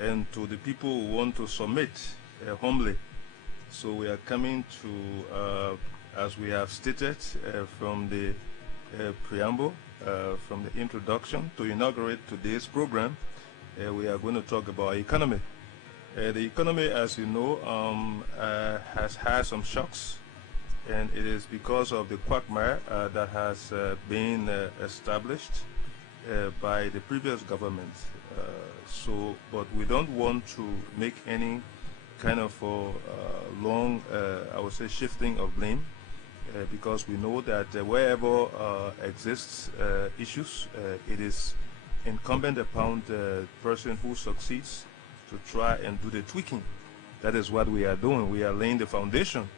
and to the people who want to submit humbly. So we are coming to, as we have stated from the preamble, from the introduction, to inaugurate today's program. We are going to talk about economy. The economy, as you know, has had some shocks, and it is because of the quagmire that has been established by the previous government. But we don't want to make any kind of long, I would say, shifting of blame, because we know that wherever exists issues, it is incumbent upon the person who succeeds to try and do the tweaking. That is what we are doing. We are laying the foundation,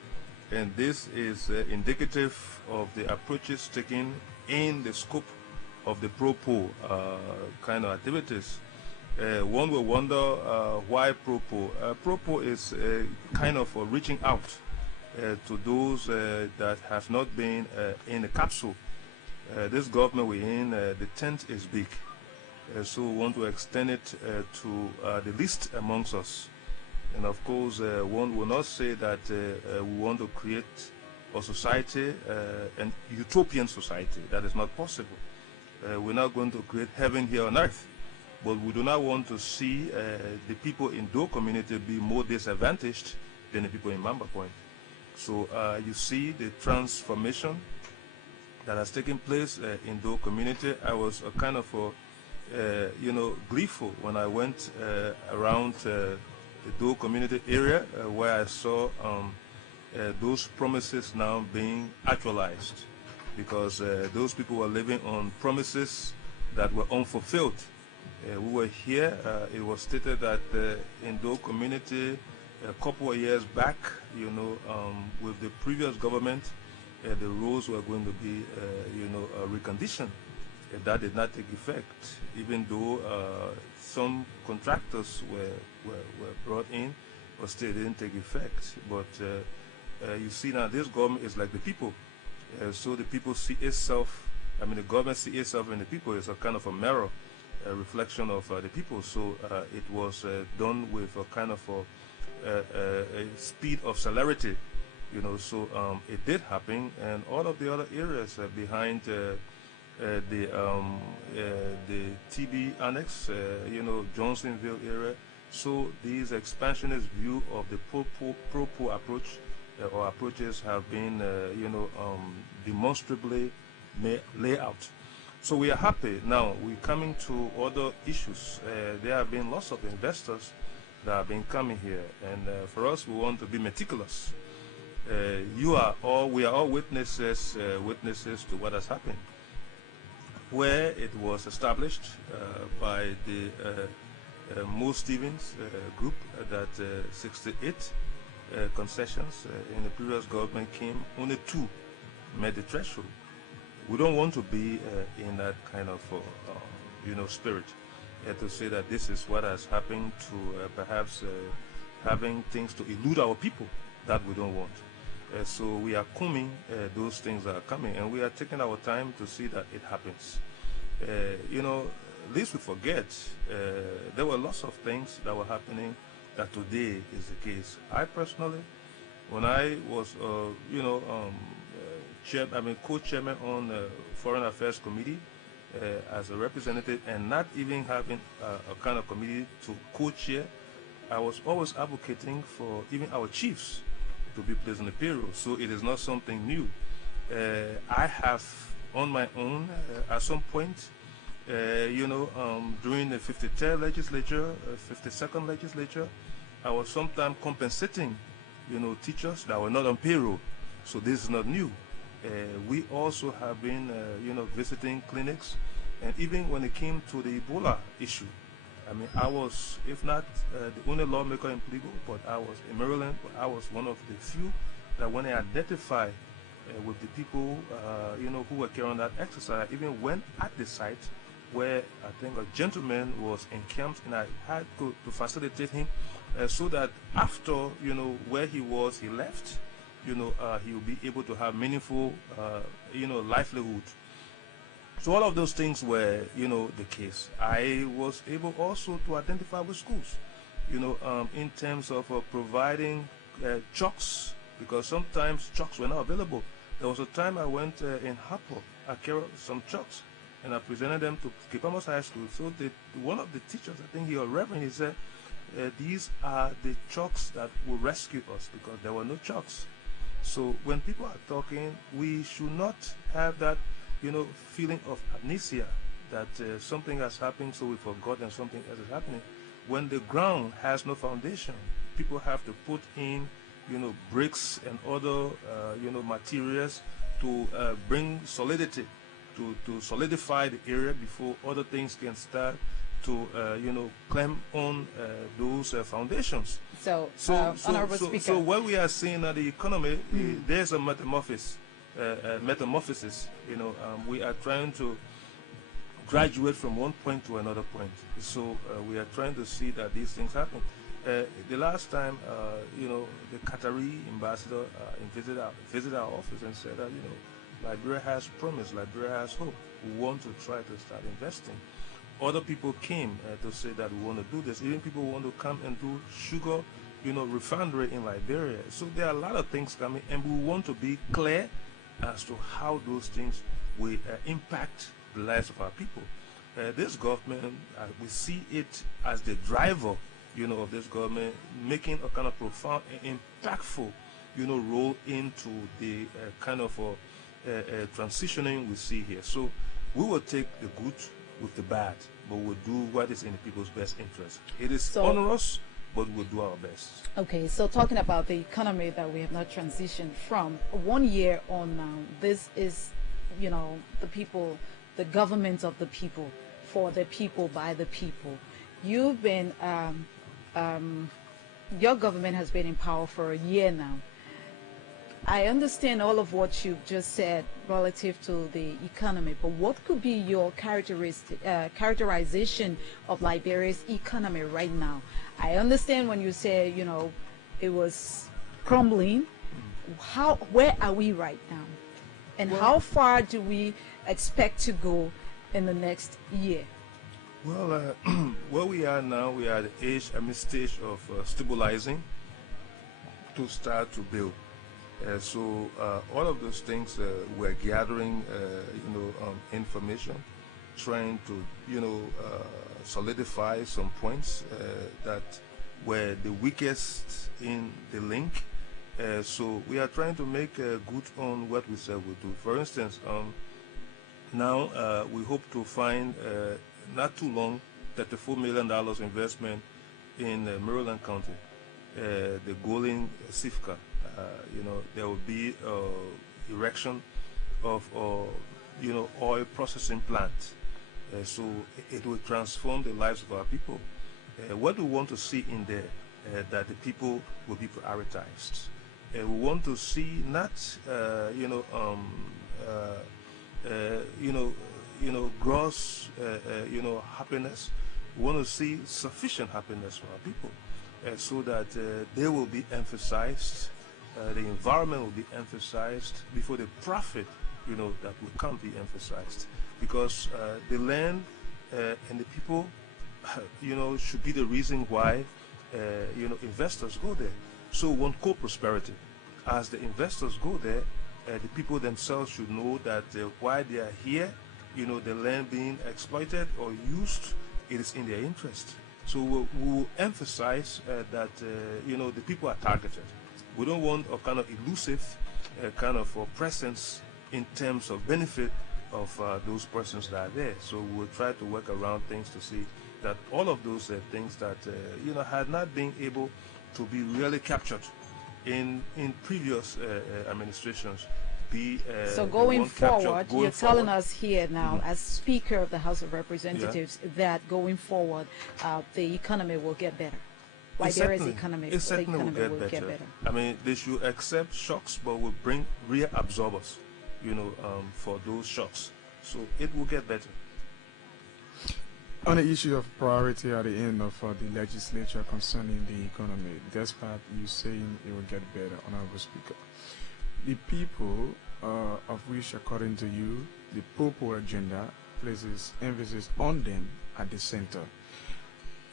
and this is indicative of the approaches taken in the scope of the pro-poor kind of activities. One will wonder why pro-poor. Pro-poor is kind of reaching out to those that have not been in the capsule. This government we're in, the tent is big. So we want to extend it to the least amongst us. And of course, one will not say that we want to create a society, an utopian society. That is not possible. We're not going to create heaven here on earth. But we do not want to see the people in Dole community be more disadvantaged than the people in Mamba Point. So you see the transformation that has taken place in Dole community. I was kind of gleeful when I went around the Dole community area where I saw those promises now being actualized, because those people were living on promises that were unfulfilled. We were here, it was stated that in Dole community a couple of years back, with the previous government, the roads were going to be, reconditioned. That did not take effect, even though some contractors were brought in, but still didn't take effect. But you see now, this government is like the people. So the people see itself, the government see itself in the people. It's a kind of a mirror, a reflection of the people. So it was done with a kind of a speed of celerity, so it did happen. And all of the other areas behind the TB annex, Johnsonville area. So these expansionist view of the pro-poor approach or approaches have been, demonstrably laid out. So we are happy. Now we're coming to other issues. There have been lots of investors that have been coming here, and for us, we want to be meticulous. We are all witnesses to what has happened, where it was established by the Mo Stevens group that 68 concessions in the previous government came, only 2 met the threshold. We don't want to be in that kind of spirit to say that this is what has happened to perhaps having things to elude our people. That we don't want. So we are combing those things that are coming, and we are taking our time to see that it happens. Lest we forget, there were lots of things that were happening that today is the case. I personally, when I was, co-chairman on the Foreign Affairs Committee as a representative, and not even having a kind of committee to co-chair, I was always advocating for even our chiefs to be placed on the payroll. So it is not something new. I have on my own at some point, during the 53rd legislature, 52nd legislature, I was sometimes compensating, teachers that were not on payroll. So this is not new. We also have been, visiting clinics, and even when it came to the Ebola issue, I was, if not the only lawmaker in Pligo, but I was in Maryland, but I was one of the few that when I identified with the people, who were carrying that exercise, I even went at the site where I think a gentleman was encamped, and I had to facilitate him so that after, where he was, he left, he will be able to have meaningful, livelihood. So all of those things were, the case. I was able also to identify with schools, in terms of providing chalks, because sometimes chalks were not available. There was a time I went in Hapo, I carried some chalks, and I presented them to Kipamos High School. So one of the teachers, I think he was Reverend, he said, these are the chalks that will rescue us, because there were no chalks. So when people are talking, we should not have that, feeling of amnesia, that something has happened, so we forgot and something else is happening. When the ground has no foundation, people have to put in, bricks and other, materials to bring solidity, to solidify the area before other things can start to, climb on those foundations. Honorable Speaker. So what we are seeing at the economy, there's a metamorphosis. We are trying to graduate from one point to another point. So we are trying to see that these things happen. The last time, the Qatari ambassador visited our office and said that, Liberia has promise, Liberia has hope. We want to try to start investing. Other people came to say that we want to do this. Even people want to come and do sugar, refinery in Liberia. So there are a lot of things coming, and we want to be clear as to how those things will impact the lives of our people. This government, we see it as the driver, of this government, making a kind of profound and impactful, role into the kind of transitioning we see here. So we will take the good with the bad, but we'll do what is in the people's best interest. It is onerous, but we'll do our best. Okay, so talking about the economy that we have not transitioned from, 1 year on now, this is, the people, the government of the people, for the people, by the people. You've been, your government has been in power for a year now. I understand all of what you've just said relative to the economy, but what could be your characterization of Liberia's economy right now? I understand when you say, it was crumbling. Where are we right now? And how far do we expect to go in the next year? Well, where we are now, we are at the stage of stabilizing to start to build. So all of those things we're gathering, information, trying to, solidify some points that were the weakest in the link. So we are trying to make good on what we said we'll do. For instance, now we hope to find, not too long, $34 million investment in Maryland County, the Golin Sifka. There will be erection of oil processing plant. So it will transform the lives of our people. What we want to see in there, that the people will be prioritized. We want to see not, gross, happiness. We want to see sufficient happiness for our people, so that they will be emphasized. The environment will be emphasized before the profit, that will come be emphasized, because the land and the people, should be the reason why, investors go there. So we want co-prosperity. As the investors go there, the people themselves should know that while they are here, the land being exploited or used, it is in their interest. So we will emphasize that, the people are targeted. We don't want a kind of elusive kind of presence in terms of benefit of those persons that are there. So we'll try to work around things to see that all of those things that, had not been able to be really captured in previous administrations be so going forward, you're telling us here now, as Speaker of the House of Representatives, that going forward, the economy will get better. Liberia's economy, it certainly will get better. I mean, they should accept shocks, but will bring rear absorbers, for those shocks. So it will get better. On the issue of priority at the end of the legislature concerning the economy, despite you saying it will get better, Honorable Speaker, the people of which, according to you, the purple agenda places emphasis on them at the center,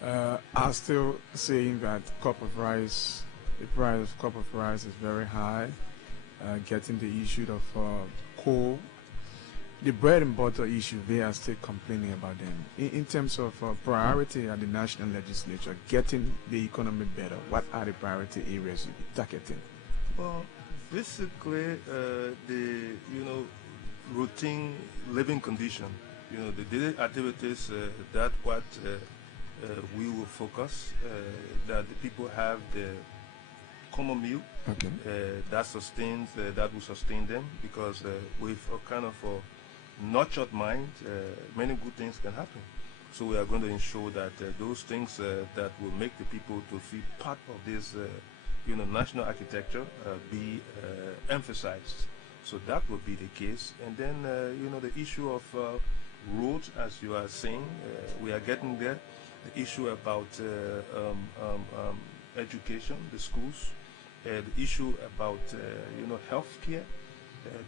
are still saying that cup of rice, the price of cup of rice is very high, getting the issue of coal, the bread and butter issue, they are still complaining about them. In terms of priority at the national legislature, getting the economy better, what are the priority areas you'll be targeting? Well, basically, the routine living condition, the daily activities, that what we will focus, that the people have the common meal, Okay. that sustains, that will sustain them, because with a kind of a nurtured mind, many good things can happen. So we are going to ensure that those things that will make the people to feel part of this, national architecture be emphasized. So that will be the case. And then, the issue of roads, as you are saying, we are getting there. The issue about education, the schools, the issue about, healthcare.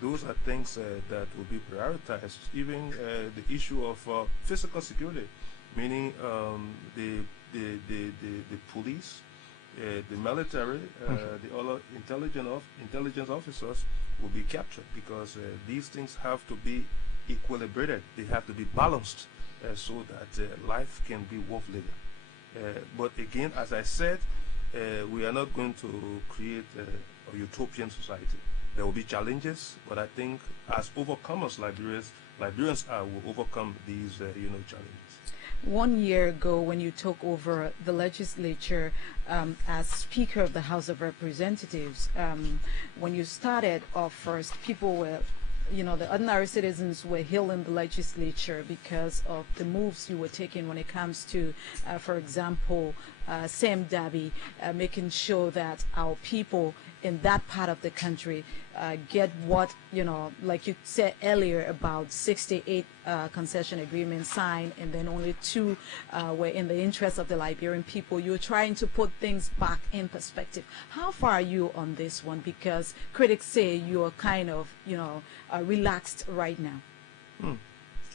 Those are things that will be prioritized. Even the issue of physical security, meaning the police, the military, the other intelligence officers will be captured, because these things have to be equilibrated. They have to be balanced so that life can be worth living. But again, as I said, we are not going to create a utopian society. There will be challenges, but I think as overcomers, Liberians will overcome these, challenges. 1 year ago, when you took over the legislature as Speaker of the House of Representatives, when you started off first, people were, the ordinary citizens were hailing the legislature because of the moves you were taking when it comes to, for example, Sam Dabi, making sure that our people in that part of the country get what, like you said earlier, about 68 concession agreements signed, and then only 2 were in the interest of the Liberian people. You're trying to put things back in perspective. How far are you on this one? Because critics say you're kind of, relaxed right now.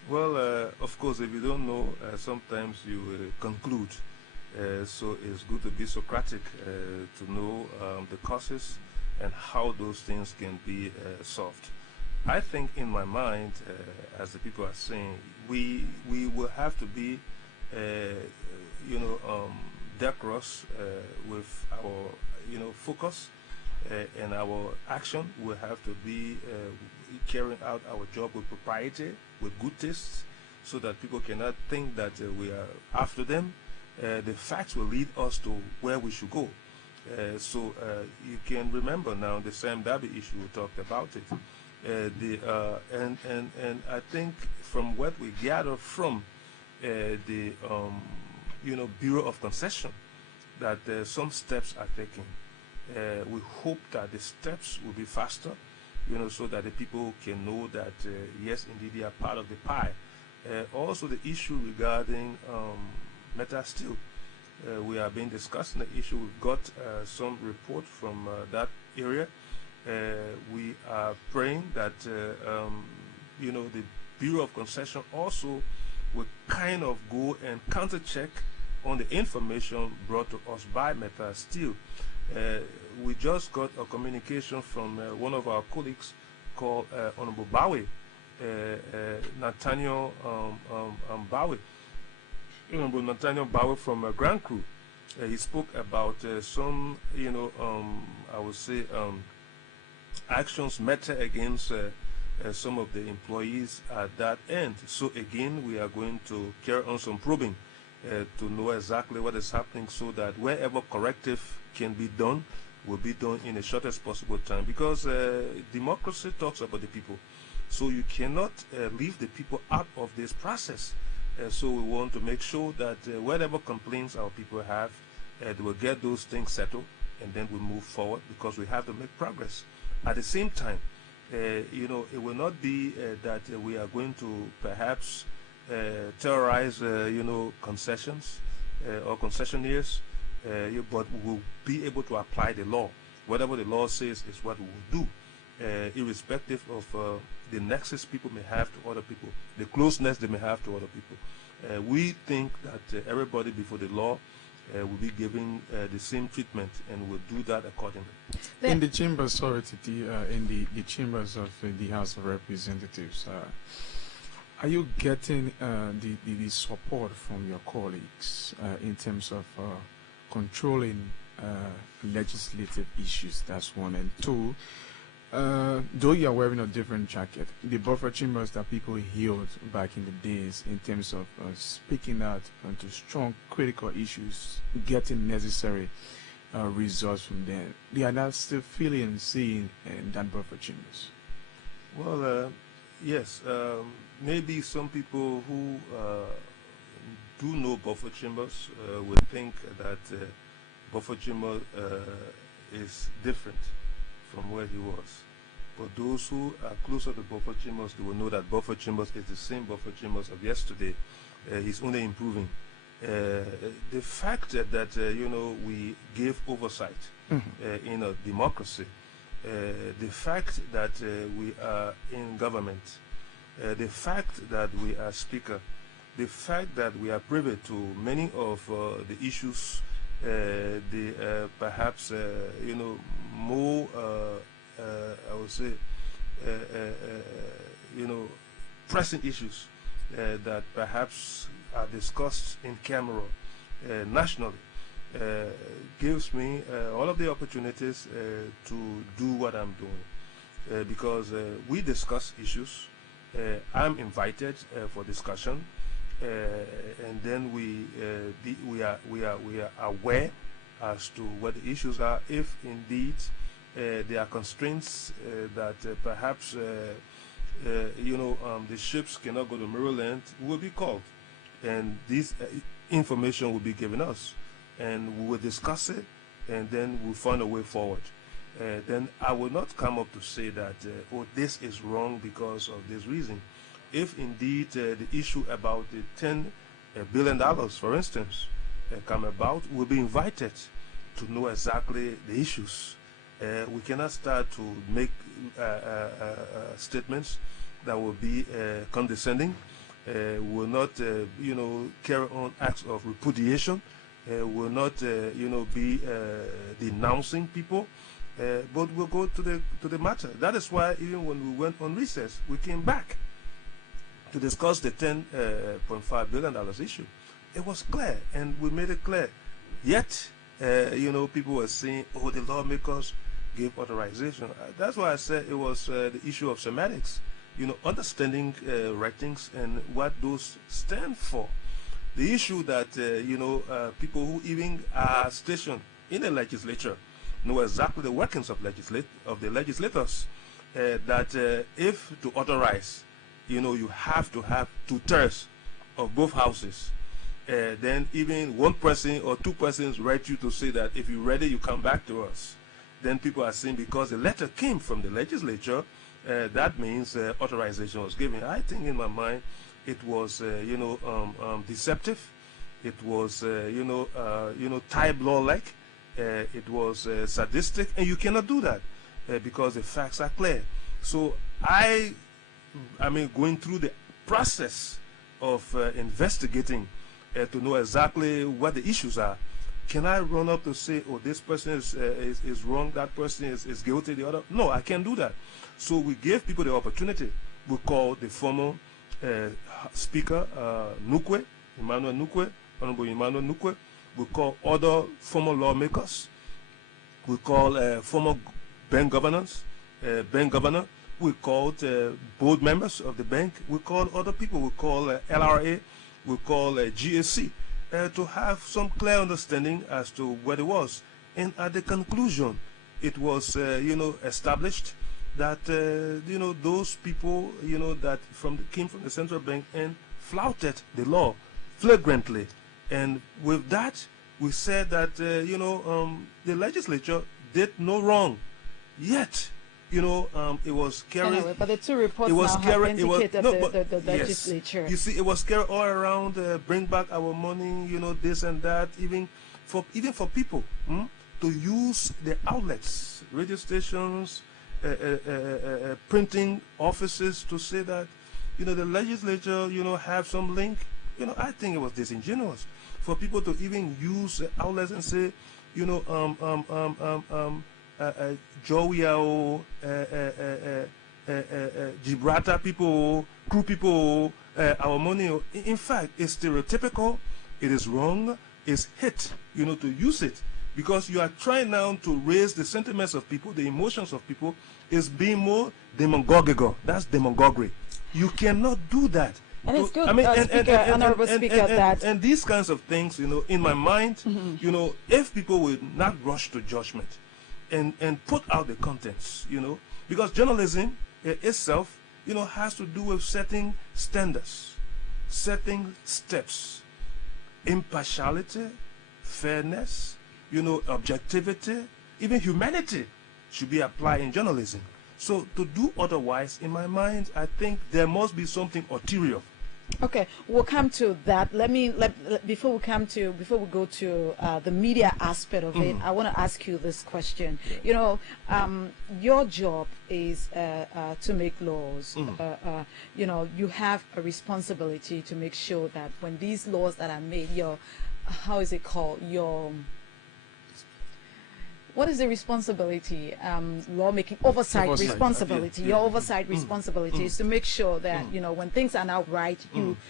Well, of course, if you don't know, sometimes you conclude. So it's good to be Socratic to know the causes and how those things can be solved. I think in my mind, as the people are saying, we will have to be, decorous with our, focus and our action. Will have to be carrying out our job with propriety, with good taste, so that people cannot think that we are after them. The facts will lead us to where we should go. So you can remember now the Sam Dabi issue, we talked about it. And I think from what we gather from the Bureau of Concession, that some steps are taken. We hope that the steps will be faster, so that the people can know that yes, indeed, they are part of the pie. Also, the issue regarding metal steel. We have been discussing the issue. We've got some report from that area. We are praying that the Bureau of Concession also will kind of go and counter-check on the information brought to us by metal steel. We just got a communication from one of our colleagues called Honorable Bawe, Nathaniel Bawe. Nathaniel Bawe from Grand Crew. He spoke about some, I would say, actions meted against some of the employees at that end. So again, we are going to carry on some probing to know exactly what is happening, so that wherever corrective can be done, will be done in the shortest possible time. Because democracy talks about the people. So you cannot leave the people out of this process. So we want to make sure that whatever complaints our people have, they will get those things settled, and then we move forward, because we have to make progress. At the same time, it will not be that we are going to perhaps terrorize, concessions or concessionaires, but we will be able to apply the law. Whatever the law says is what we will do. irrespective of the nexus people may have to other people, the closeness they may have to other people. We think that everybody before the law will be given the same treatment, and will do that accordingly. In the chambers, sorry, TETEE, in the chambers of the House of Representatives, are you getting the support from your colleagues in terms of controlling legislative issues? That's one. And two, though you are wearing a different jacket, the Bhofal Chambers that people held back in the days in terms of speaking out onto strong critical issues, getting necessary results from them, they are not still feeling and seeing in that Bhofal Chambers. Well, yes. Maybe some people who do know Bhofal Chambers would think that Bhofal Chambers is different from where he was. But those who are closer to Bhofal Chambers, they will know that Bhofal Chambers is the same Bhofal Chambers of yesterday. He's only improving. The fact that we gave oversight in a democracy, the fact that we are in government, the fact that we are speaker, the fact that we are privy to many of the issues, perhaps more, I would say, pressing issues that perhaps are discussed in camera nationally, gives me all of the opportunities to do what I'm doing, because we discuss issues. I'm invited for discussion, and then we are aware as to what the issues are. If indeed there are constraints that perhaps the ships cannot go to Maryland, we will be called, and this information will be given us, and we will discuss it, and then we'll find a way forward. Then I will not come up to say that, this is wrong because of this reason. If indeed the issue about the $10 billion, for instance, come about, we'll be invited to know exactly the issues. We cannot start to make statements that will be condescending. We will not, carry on acts of repudiation. Will not, be denouncing people. But we'll go to the matter. That is why even when we went on recess, we came back to discuss the $10.5 billion issue. It was clear, and we made it clear. Yet, people were saying, "Oh, the lawmakers gave authorization." That's why I said it was the issue of semantics. Understanding writings and what those stand for. The issue that people who even are stationed in the legislature know exactly the workings of the legislators, that if to authorize, you have to have 2/3 of both houses. Then even one person or two persons write you to say that if you're ready, you come back to us. Then people are saying because the letter came from the legislature, that means authorization was given. I think in my mind it was deceptive. It was type law like. It was sadistic, and you cannot do that because the facts are clear. So I mean, going through the process of investigating to know exactly what the issues are. Can I run up to say, oh, this person is wrong, that person is guilty, the other? No, I can't do that. So we gave people the opportunity. We called the former Speaker Nukwe, Emmanuel Nukwe, Honorable Emmanuel Nukwe. We call other former lawmakers. We call former bank governors, bank governor. We called board members of the bank. We called other people. We call LRA. We call GAC to have some clear understanding as to what it was. And at the conclusion, it was established that those people that came from the central bank and flouted the law flagrantly. And with that, we said that the legislature did no wrong. Yet, it was carried. Anyway, but the two reports now have indicated the legislature. Yes. You see, it was carried all around. Bring back our money. This and that. Even for people to use the outlets, radio stations, printing offices to say that, the legislature, have some link. I think it was disingenuous for people to even use outlets and say, Joey, Gibraltar people, crew people, our money. In fact, it's stereotypical. It is wrong. It's hate, to use it. Because you are trying now to raise the sentiments of people, the emotions of people, is being more demagogical. That's demagoguery. You cannot do that. And it's good, Honorable Speaker, that... And these kinds of things, in my mind, if people will not rush to judgment and put out the contents, because journalism itself, has to do with setting standards, setting steps, impartiality, fairness, objectivity, even humanity should be applied in journalism. So to do otherwise, in my mind, I think there must be something ulterior. Okay, we'll come to that. Before we go to the media aspect of it, I want to ask you this question. Your job is to make laws. You have a responsibility to make sure that when these laws that are made, how is it called? What is the responsibility? Lawmaking oversight responsibility. Your oversight responsibility is to make sure that when things are not right,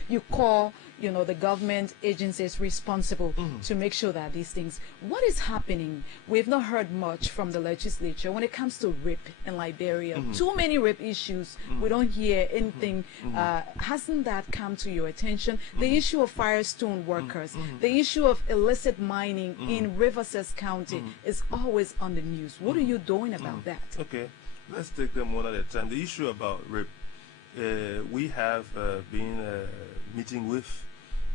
you call the government agencies responsible to make sure that these things. What is happening? We've not heard much from the legislature when it comes to rape in Liberia. Too many rape issues. We don't hear anything. Hasn't that come to your attention? The issue of Firestone workers, the issue of illicit mining in Riverside County is always on the news. What are you doing about that? Okay, let's take them one at a time. The issue about rape, we have been meeting with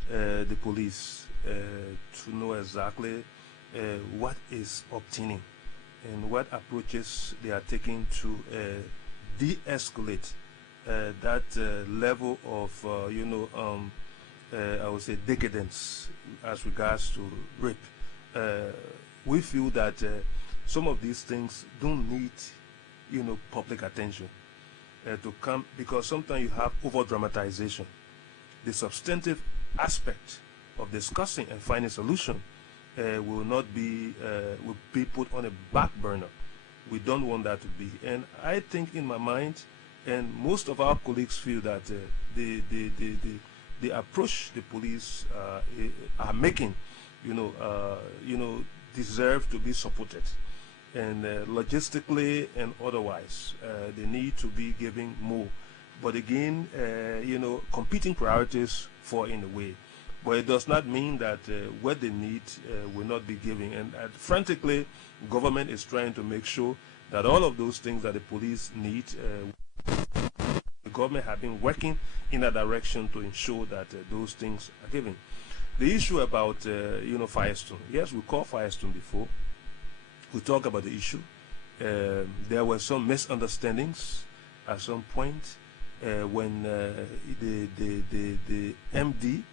the police to know exactly what is obtaining and what approaches they are taking to de-escalate that level of, I would say, decadence as regards to rape. We feel that some of these things don't need, public attention to come, because sometimes you have over-dramatization. The substantive aspect of discussing and finding solution will be put on a back burner. We don't want that to be. And I think in my mind, and most of our colleagues feel that the approach the police are making, deserve to be supported, and logistically and otherwise, they need to be giving more. But again, competing priorities fall in the way. But it does not mean that what they need will not be given. And frantically, government is trying to make sure that all of those things that the police need, the government have been working in that direction to ensure that those things are given. The issue about, Firestone. Yes, we called Firestone before. We talked about the issue. There were some misunderstandings at some point when the MD,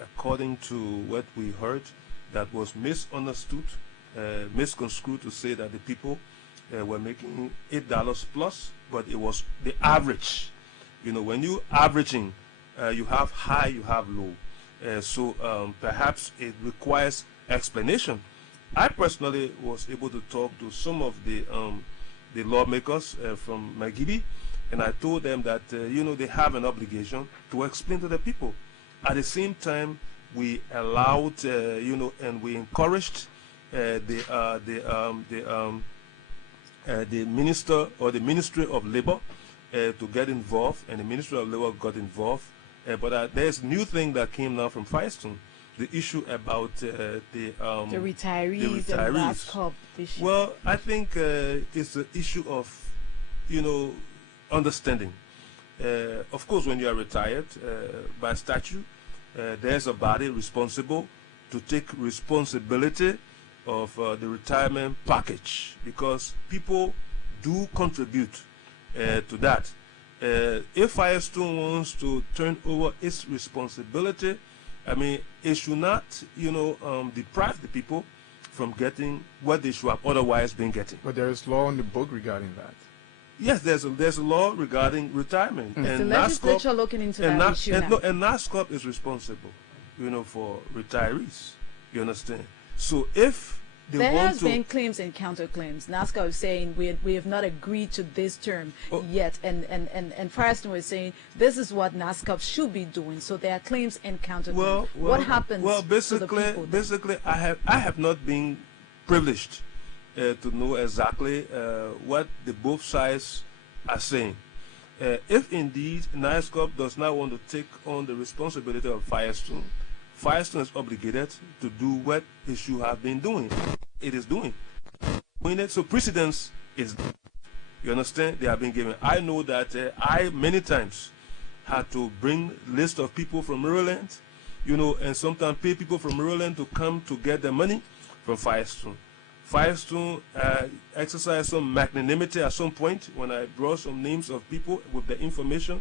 according to what we heard, that was misunderstood, misconstrued to say that the people were making $8 plus, but it was the average. When you averaging, you have high, you have low. So perhaps it requires explanation. I personally was able to talk to some of the lawmakers from Magibi, and I told them that they have an obligation to explain to the people. At the same time, we allowed and we encouraged the minister or the Ministry of Labor to get involved, and the Ministry of Labor got involved. But there's a new thing that came now from Firestone, the issue about the retirees and last cop issue. Well, I think it's an issue of, understanding. Of course, when you are retired by statute, there's a body responsible to take responsibility of the retirement package, because people do contribute to that. If Firestone wants to turn over its responsibility, I mean, it should not, deprive the people from getting what they should have otherwise been getting. But there is law on the book regarding that. Yes, there's a law regarding retirement. Is And the legislature NASCOP, looking into that issue now? and NASCOP is responsible, for retirees. You understand? So if they There want has to, been claims and counterclaims. NASCA is saying we have not agreed to this term yet, and Firestone was saying this is what NASCA should be doing. So there are claims and counterclaims. What happens Well, to the people then? basically, I have not been privileged to know exactly what the both sides are saying. If indeed NASCOP does not want to take on the responsibility of Firestone, Firestone is obligated to do what it should have been doing. It is doing it. So precedence is, you understand, they have been given. I know that I many times had to bring list of people from Maryland, and sometimes pay people from Maryland to come to get the money from Firestone. Firestone exercised some magnanimity at some point when I brought some names of people with the information.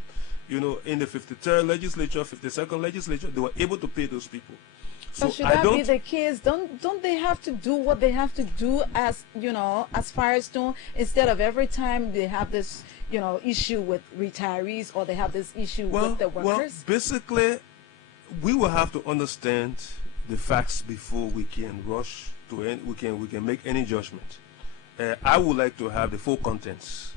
In the 53rd legislature, 52nd legislature, they were able to pay those people. So But should that be the case? Don't they have to do what they have to do as as Firestone, instead of every time they have this issue with retirees or they have this issue with the workers? Well, basically, we will have to understand the facts before we can rush to we can make any judgment. I would like to have the full contents.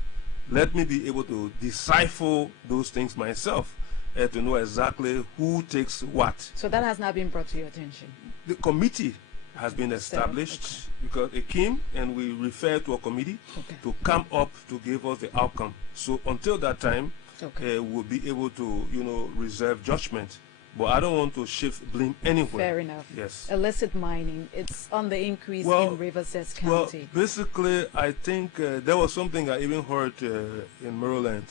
Let me be able to decipher those things myself to know exactly who takes what. So that has not been brought to your attention. The committee has been established because it came and we referred to a committee to come up to give us the outcome. So until that time, we'll be able to reserve judgment. But I don't want to shift blame anywhere. Fair enough. Yes. Illicit mining, it's on the increase in Riverside County. Well, basically, I think there was something I even heard in Maryland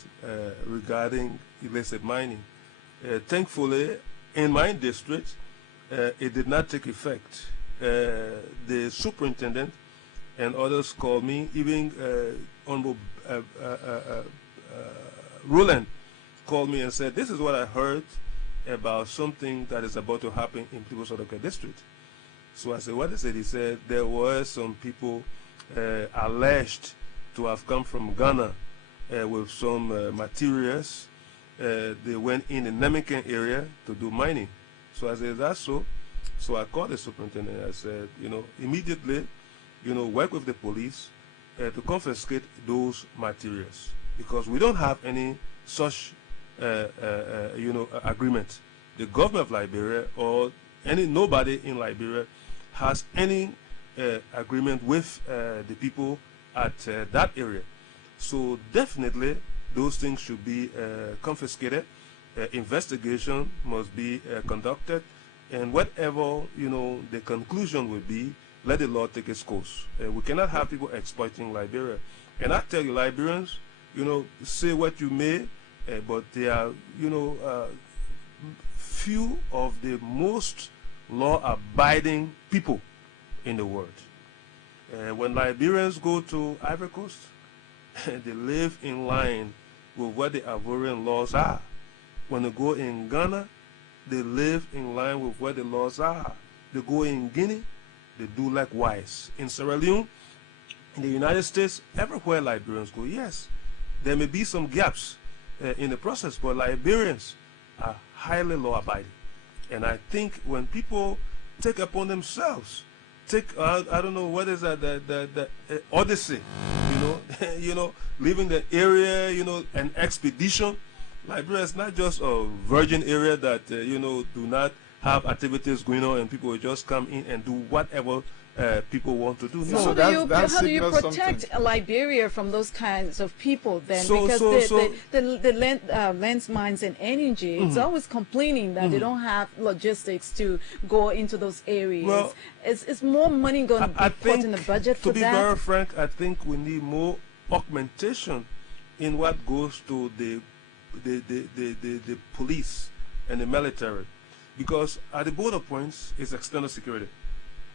regarding illicit mining. Thankfully, in my district, it did not take effect. The superintendent and others called me, even Honorable Roland called me and said, this is what I heard about something that is about to happen in People's Ottoka district. So I said, what is it? He said there were some people alleged to have come from Ghana with some materials. They went in the Namican area to do mining. So I said, that's so. So I called the superintendent. I said, immediately, work with the police to confiscate those materials, because we don't have any such agreement. The government of Liberia or nobody in Liberia has any agreement with the people at that area. So definitely those things should be confiscated. Investigation must be conducted, and whatever the conclusion will be, let the law take its course. We cannot have people exploiting Liberia. And I tell you, Liberians, say what you may. But they are, few of the most law-abiding people in the world. When Liberians go to Ivory Coast, they live in line with what the Ivorian laws are. When they go in Ghana, they live in line with what the laws are. They go in Guinea, they do likewise. In Sierra Leone, in the United States, everywhere Liberians go, yes, there may be some gaps in the process, but Liberians are highly law-abiding. And I think when people take upon themselves, I don't know what is that, the odyssey, leaving the area, an expedition. Liberia is not just a virgin area that, do not have activities going on and people will just come in and do whatever people want to do. So how do you protect Liberia from those kinds of people then? Because the landmines and energy, it's always complaining that they don't have logistics to go into those areas. Well, is more money going to be put in the budget for that? To be very frank, I think we need more augmentation in what goes to the police and the military. Because at the border points, it's external security.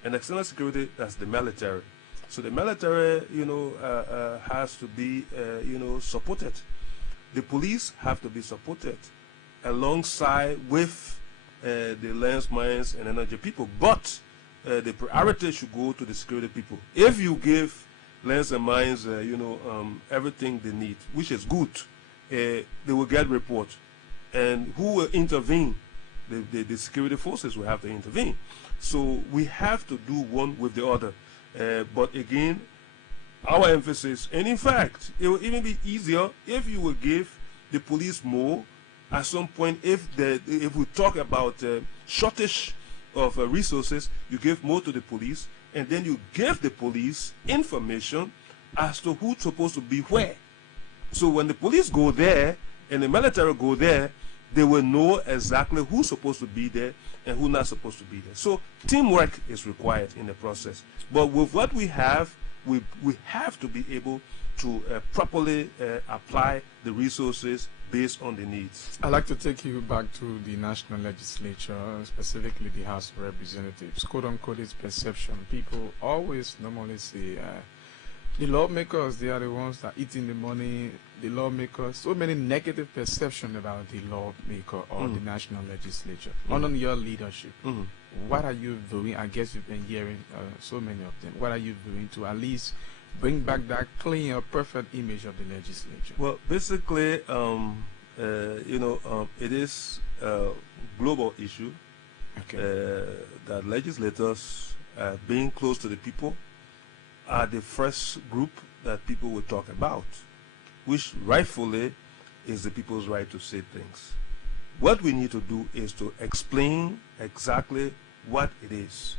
And external security, that's the military. So the military, has to be, supported. The police have to be supported alongside with the lands, mines, and energy people. But the priority should go to the security people. If you give lands and mines, everything they need, which is good, they will get report. And who will intervene? The security forces will have to intervene. So we have to do one with the other. But again, our emphasis, and in fact, it will even be easier if you will give the police more at some point. If we talk about shortage of resources, you give more to the police, and then you give the police information as to who's supposed to be where. So when the police go there and the military go there, they will know exactly who's supposed to be there and who's not supposed to be there. So teamwork is required in the process. But with what we have, we have to be able to properly apply the resources based on the needs. I'd like to take you back to the national legislature, specifically the House of Representatives. Quote unquote, it's perception. People always normally say the lawmakers, they are the ones that eat in the money. The lawmakers, so many negative perception about the lawmaker or the national legislature. Under your leadership, what are you doing? I guess you've been hearing so many of them. What are you doing to at least bring back that clean, perfect image of the legislature? Well, basically, it is a global issue. Okay. That legislators, being close to the people, are the first group that people will talk about, which rightfully is the people's right to say things. What we need to do is to explain exactly what it is.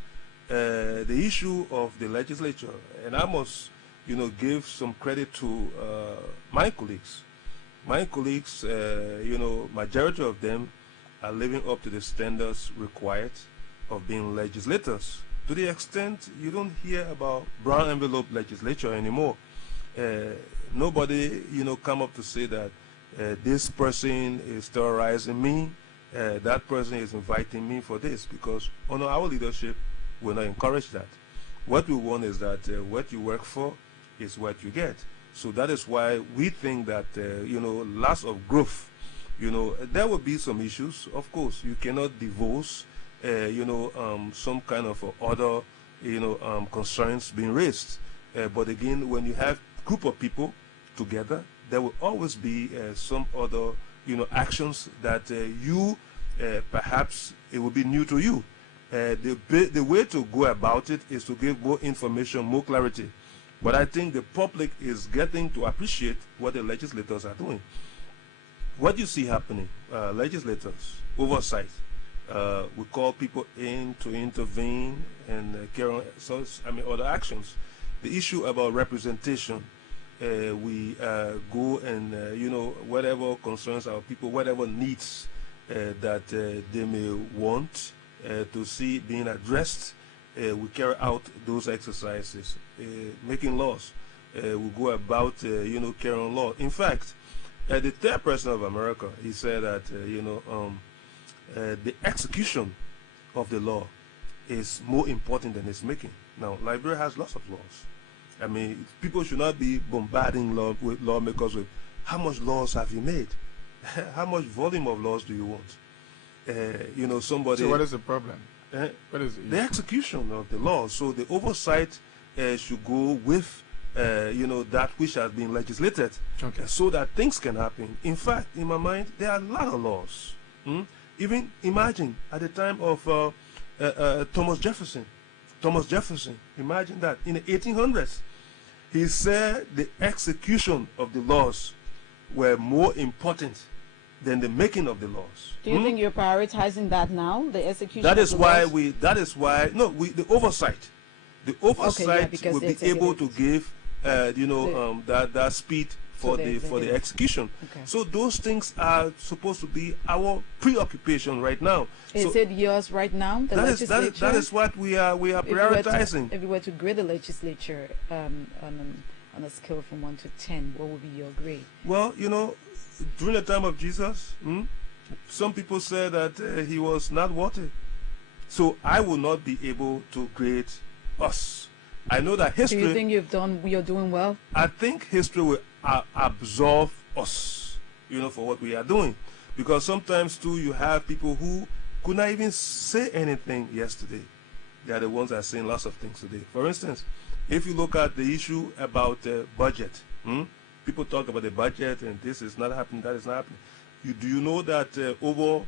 The issue of the legislature, and I must, give some credit to my colleagues. My colleagues, majority of them are living up to the standards required of being legislators. To the extent you don't hear about brown envelope legislature anymore. Nobody, come up to say that this person is terrorizing me, that person is inviting me for this, because under our leadership, we're not encourage that. What we want is that what you work for is what you get. So that is why we think that, loss of growth, there will be some issues. Of course, you cannot divorce, some kind of other, concerns being raised. But again, when you have group of people together, there will always be some other, actions that perhaps it will be new to you. The way to go about it is to give more information, more clarity. But I think the public is getting to appreciate what the legislators are doing. What you see happening, legislators, oversight, we call people in to intervene and carry on other actions. The issue about representation, we go and, whatever concerns our people, whatever needs that they may want to see being addressed, we carry out those exercises. Making laws, we go about, carrying law. In fact, the third president of America, he said that, the execution of the law is more important than its making. Now, Liberia has lots of laws. I mean, people should not be bombarding lawmakers with how much laws have you made? How much volume of laws do you want? Somebody. So what is the problem? What is it? The execution of the law. So the oversight should go with, that which has been legislated, so that things can happen. In fact, in my mind, there are a lot of laws. Even imagine at the time of Thomas Jefferson. Thomas Jefferson, imagine that in the 1800s, he said the execution of the laws were more important than the making of the laws. Do you think you're prioritizing that now, the execution? That is of the why laws? the oversight. The oversight will be able to give, that speed for the execution. Okay. So those things are supposed to be our preoccupation right now. Is so it yours right now? The legislature? That is what we are prioritizing. If you were to grade the legislature on a scale from 1 to 10, what would be your grade? Well, during the time of Jesus, some people said that he was not worthy. So I will not be able to grade us. I know that history. Do you think you're doing well? I think history will absolve us, for what we are doing. Because sometimes too, you have people who could not even say anything yesterday. they are the ones that are saying lots of things today. For instance, if you look at the issue about budget, people talk about the budget and this is not happening, that is not happening. Do you know that over,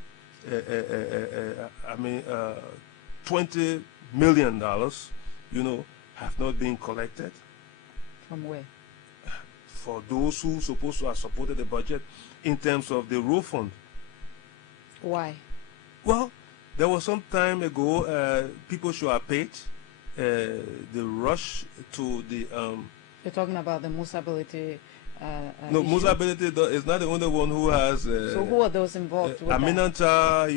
$20 million, have not been collected? From where? For those who supposed to have supported the budget in terms of the road fund. Why? Well, there was some time ago, people should have paid. The rush to the... You're talking about the Musability no, issue? Musability is not the only one who has... so who are those involved with Aminata,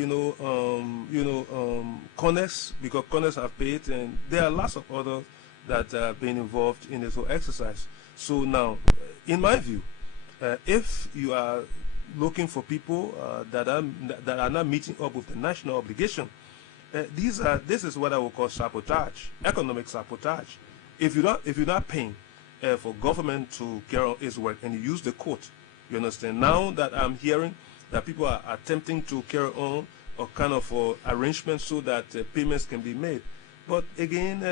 Connex, because Connex have paid, and there are lots of others that are being involved in this whole exercise. So now, in my view, if you are looking for people that are not meeting up with the national obligation, this is what I would call sabotage, economic sabotage. If you're not paying for government to carry on its work, and you use the court, you understand. Now that I'm hearing that people are attempting to carry on a kind of arrangement so that payments can be made, but again,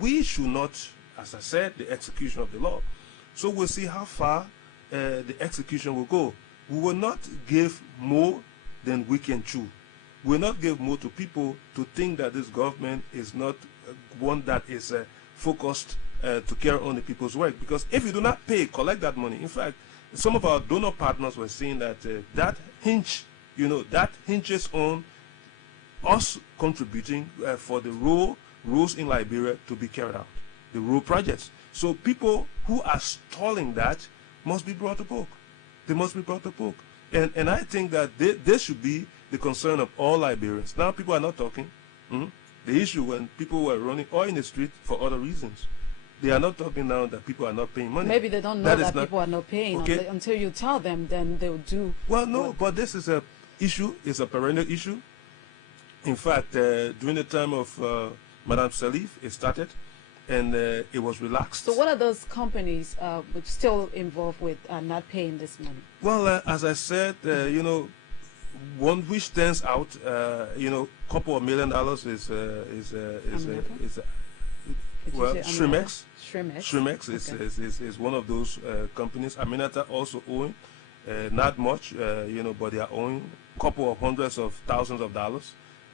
we should not, as I said, the execution of the law. So we'll see how far the execution will go. We will not give more than we can chew. We will not give more to people to think that this government is not one that is focused to carry on the people's work. Because if you do not pay, collect that money. In fact, some of our donor partners were saying that that hinges on us contributing for the roads in Liberia to be carried out, the road projects. So people who are stalling that must be brought to book. They must be brought to book. And I think that this should be the concern of all Liberians. Now people are not talking. The issue when people were running or in the street for other reasons. They are not talking now that people are not paying money. Maybe they don't know that people are not paying. Okay. Until you tell them, then they'll do. Well, no, but this is a issue. It's a perennial issue. In fact, during the time of Madame Salif, it started, and it was relaxed. So what are those companies still involved with not paying this money? Well, as I said, one which stands out, couple of $1 million is Shrimex. Shrimex is one of those companies. Aminata also owing, not much, but they are owing a couple of hundreds of thousands of dollars.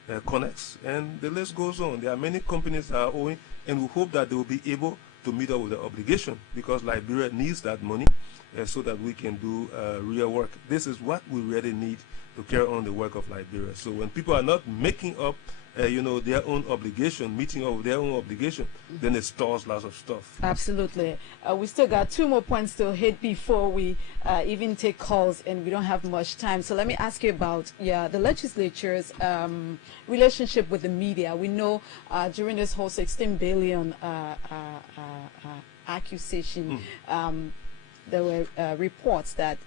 Connex, and the list goes on. There are many companies that are owing, and we hope that they will be able to meet up with the obligation, because Liberia needs that money so that we can do real work. This is what we really need to carry on the work of Liberia. So when people are not making up their own obligation, meeting up with their own obligation, then it stores lots of stuff. Absolutely. We still got 2 more points to hit before we even take calls, and we don't have much time. So let me ask you about the legislature's relationship with the media. We know during this whole 16 billion accusation, there were reports that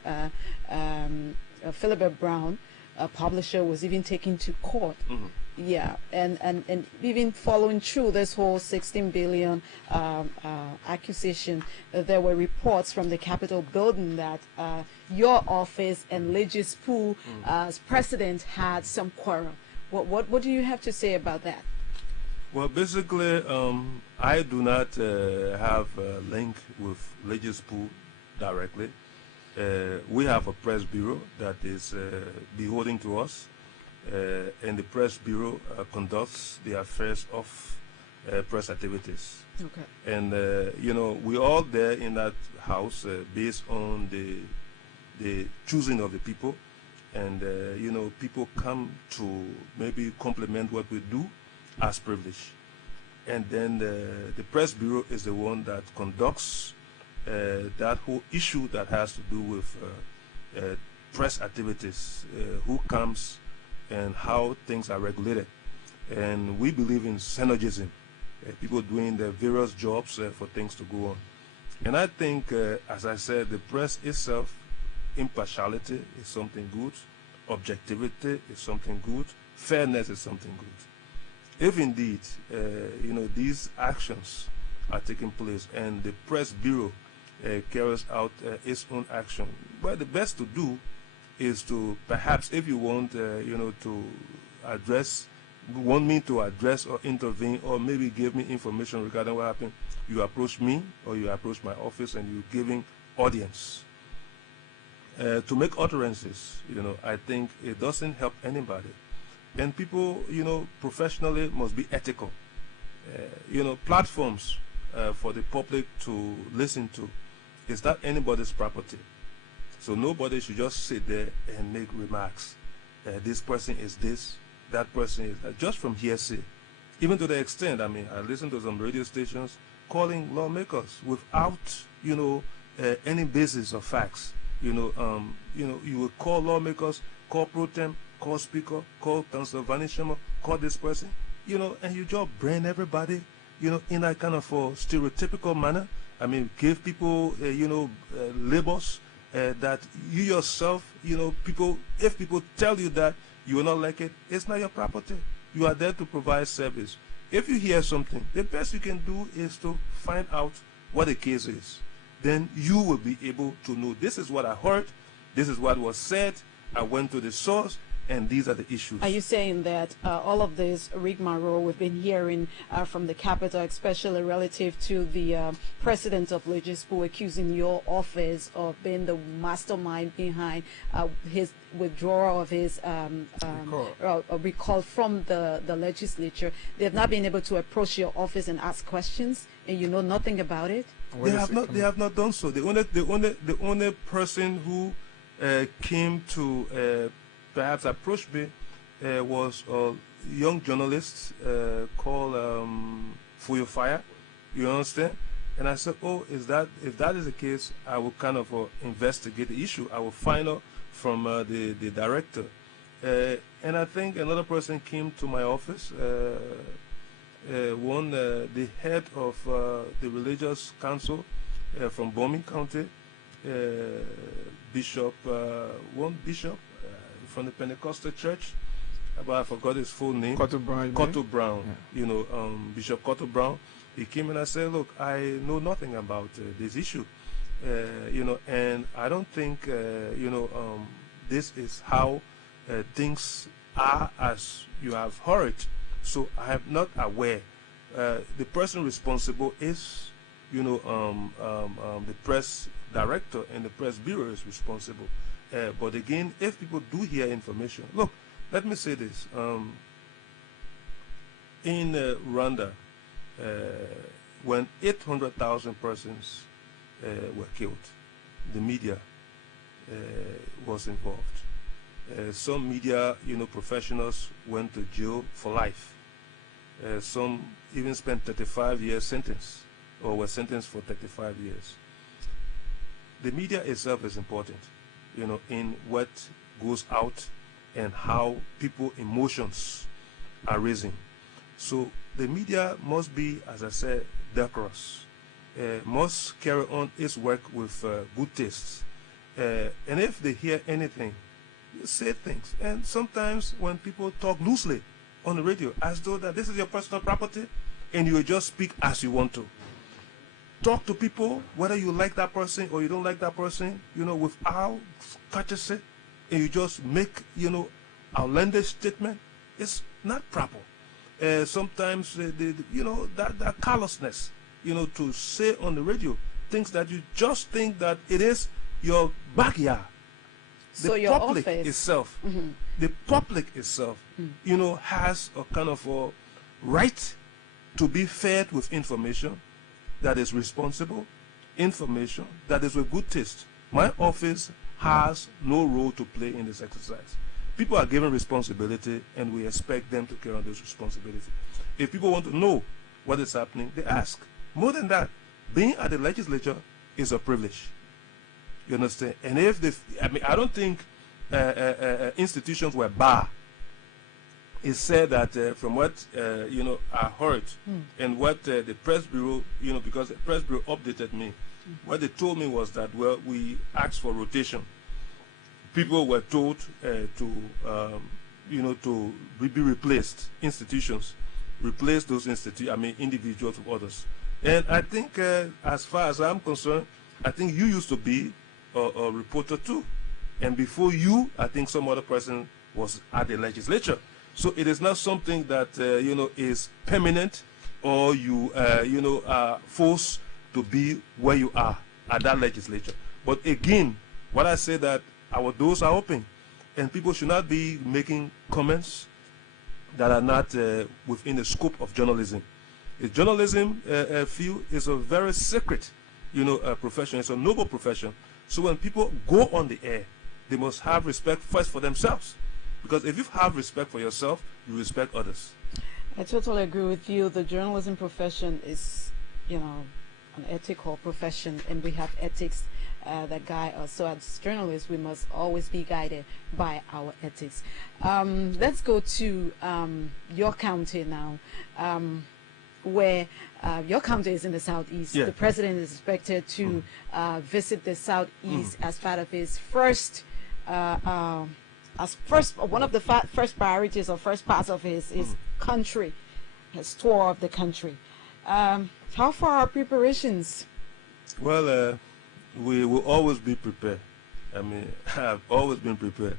Philibert Brown, a publisher, was even taken to court. Yeah, and even following through this whole 16 billion accusation, there were reports from the Capitol building that your office and Legispool as president had some quarrel. What do you have to say about that? Well, basically, I do not have a link with Legispool directly. We have a press bureau that is beholden to us. And the press bureau conducts the affairs of press activities. Okay. And we're all there in that house based on the choosing of the people, and people come to maybe compliment what we do as privilege, and then the press bureau is the one that conducts that whole issue that has to do with press activities, who comes and how things are regulated. And we believe in synergism, people doing their various jobs for things to go on. And I think, as I said, the press itself, impartiality is something good, objectivity is something good, fairness is something good. If indeed, these actions are taking place and the press bureau carries out its own action, well, the best to do is to perhaps, if you want, to address want me to address or intervene or maybe give me information regarding what happened, you approach me or you approach my office and you're giving audience. To make utterances, I think it doesn't help anybody. And people, professionally must be ethical. Platforms for the public to listen to is not anybody's property. So nobody should just sit there and make remarks. This person is this, that person is that, just from hearsay. Even to the extent, I listen to some radio stations calling lawmakers without, any basis of facts. You will call lawmakers, call pro tem, call speaker, call Councillor Vanishama, call this person, and you just brain everybody, in that kind of a stereotypical manner. Give people, labels that you yourself, if people tell you that you will not like it, it's not your property. You are there to provide service. If you hear something, the best you can do is to find out what the case is. Then you will be able to know, this is what I heard, this is what was said, I went to the source, and these are the issues. Are you saying that all of this rigmarole we've been hearing from the capital, especially relative to the president of Legispo accusing your office of being the mastermind behind his withdrawal of his recall from the legislature, they have not been able to approach your office and ask questions, and you know nothing about it? They have not done so. The only person who came to perhaps approach me was a young journalist called Fuyo Fire. You understand? And I said, if that is the case, I will kind of investigate the issue. I will find out from the director. And I think another person came to my office. The head of the religious council from Bomi County, bishop from the Pentecostal church, but I forgot his full name. Cotto Brown. Yeah. Bishop Cotto Brown. He came and I said, look, I know nothing about this issue, and I don't think, this is how things are as you have heard. So I am not aware. The person responsible is, the press director, and the press bureau is responsible. But again, if people do hear information, look, let me say this. In Rwanda, when 800,000 persons were killed, the media was involved. Some media, professionals went to jail for life. Some even spent 35 years sentence, or were sentenced for 35 years. The media itself is important, in what goes out and how people emotions are raising. So the media must be, as I said, decorous, must carry on its work with good taste. And if they hear anything, say things. And sometimes when people talk loosely on the radio, as though that this is your personal property, and you just speak as you want to. Talk to people, whether you like that person or you don't like that person, without courtesy, and you just make, outlandish statement. It's not proper. Sometimes, that callousness, to say on the radio things that you just think that it is your backyard. So the your public office itself, the public itself, has a kind of a right to be fed with information that is responsible, information that is with good taste. My office has no role to play in this exercise. People are given responsibility, and we expect them to carry on those responsibilities. If people want to know what is happening, they ask. More than that, being at the legislature is a privilege. You understand? And I don't think institutions were barred. It said that from what I heard and what the press bureau, because the press bureau updated me, what they told me was that we asked for rotation. People were told to be replaced. Institutions replace those individuals with others. And I think, as far as I'm concerned, I think you used to be a reporter too, and before you, I think some other person was at the legislature. So it is not something that is permanent, or you are forced to be where you are at that legislature. But again, what I say that our doors are open, and people should not be making comments that are not within the scope of journalism. Journalism field is a very sacred, profession. It's a noble profession. So when people go on the air, they must have respect first for themselves, because if you have respect for yourself, you respect others. I totally agree with you. The journalism profession is, an ethical profession, and we have ethics that guide us. So as journalists, we must always be guided by our ethics. Let's go to your county now, where your county is in the southeast. Yeah. The president is expected to visit the southeast as part of his first, one of the first priorities or first parts of his country, his tour of the country. How far are preparations? Well, we will always be prepared. I mean, I've always been prepared.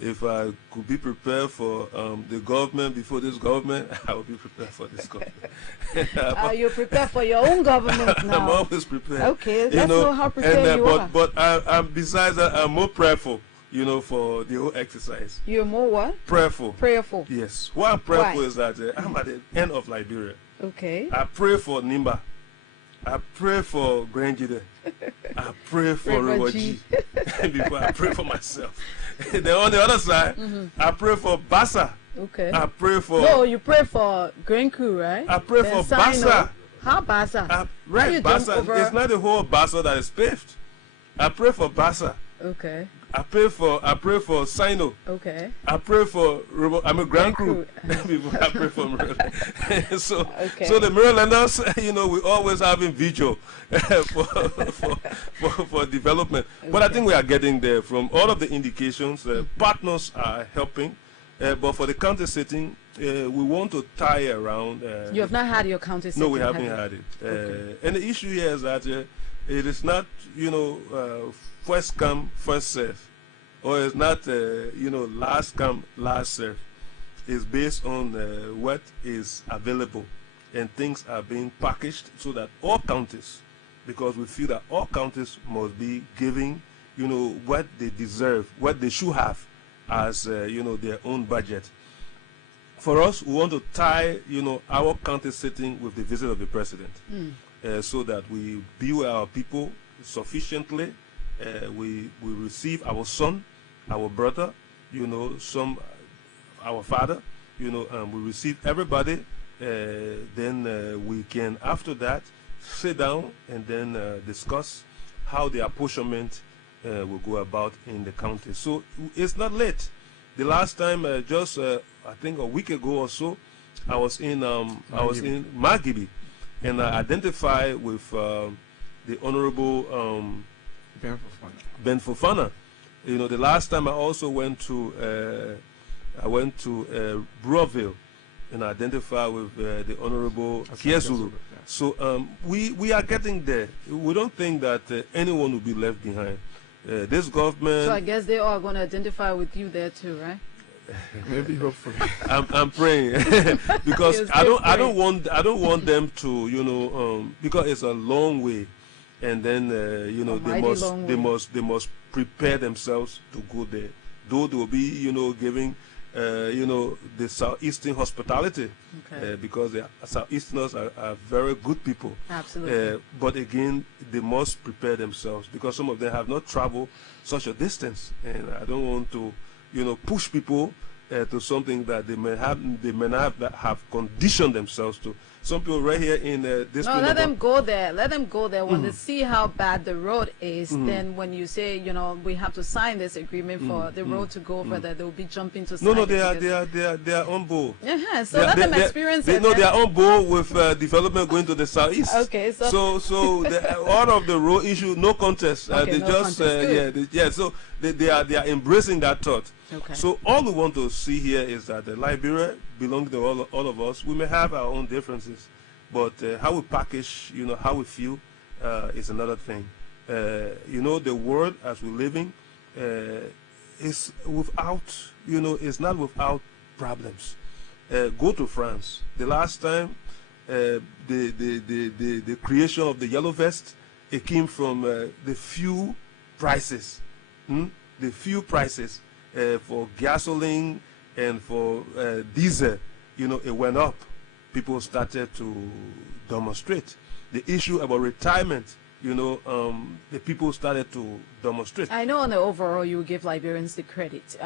If I could be prepared for the government before this government, I would be prepared for this government. You're prepared for your own government now. I'm always prepared. Okay, let's know how prepared you are. But besides that, I'm more prayerful, for the whole exercise. You're more what? Prayerful. Prayerful. Yes. Why I'm prayerful Why? is that I'm at the end of Liberia. Okay. I pray for Nimba. I pray for Granjide. I pray for Rewaji before I pray for myself. Then on the other side, I pray for Bassa. Okay. I pray for. No, you pray for Grenku, right? I pray Then for Bassa. How Bassa? Right, Bassa. It's not the whole Bassa that is paved. I pray for Bassa. Okay. I pray for Sino. Okay. I pray for I'm a Grand Crew. Before I pray for Maryland. So the Marylanders, we always having vigil for development. Okay. But I think we are getting there from all of the indications. Partners are helping, but for the county sitting, we want to tie around. You have not had your county sitting? No, we haven't had it. Okay. And the issue here is that it is not, first come, first serve, or it's not, last come, last serve. It's based on what is available, and things are being packaged so that all counties, because we feel that all counties must be giving, what they deserve, what they should have as, their own budget. For us, we want to tie, our county sitting with the visit of the president, so that we be with our people sufficiently. We receive our son, our brother, our father, we receive everybody. Then we can, after that, sit down and then discuss how the apportionment will go about in the county. So it's not late. The last time, I think a week ago or so, I was in Margibi, and I identified with the Honorable Ben Fofana. The last time I also went to Browville, and I identified with the Honorable Kiesulu. So we are getting there. We don't think that anyone will be left behind. This government. So I guess they are going to identify with you there too, right? Maybe, hopefully. I'm praying because I don't want them to because it's a long way. And then they must prepare themselves to go there. Though they will be giving the Southeastern hospitality, because the Southeasterners are very good people. Absolutely. But again, they must prepare themselves, because some of them have not traveled such a distance, and I don't want to push people to something that they may not have conditioned themselves to. Some people right here in this. No, let them go there. Let them go there. When they see how bad the road is, then when you say, we have to sign this agreement for the road to go further, they will be jumping to sign. No, they are on board. So let them experience it. No, they are on board with development going to the southeast. Okay, so all of the road issue, no contest. Okay, they just so they are embracing that thought. Okay. So all we want to see here is that Liberia belongs to all of us. We may have our own differences, but how we package, how we feel, is another thing. The world as we're living is without, is not without problems. Go to France. The last time, the creation of the yellow vest, it came from the fuel prices. The fuel prices for gasoline and for diesel, it went up. People started to demonstrate. The issue about retirement, the people started to demonstrate. I know on the overall you give Liberians the credit.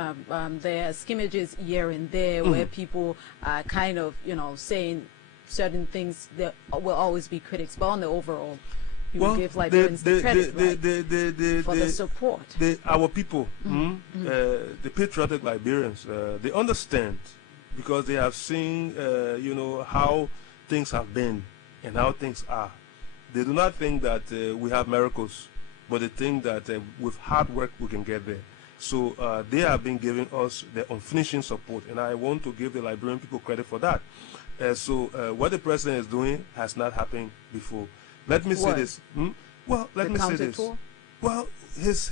There are skimmages here and there where people are kind of, saying certain things that will always be critics, but on the overall, you give Liberians the credit, for the support. Our people, the patriotic Liberians, they understand because they have seen, how things have been and how things are. They do not think that we have miracles, but they think that with hard work we can get there. So they have been giving us the unfinishing support, and I want to give the Liberian people credit for that. So what the president is doing has not happened before. Let me say this. Well, let me say this. Well, his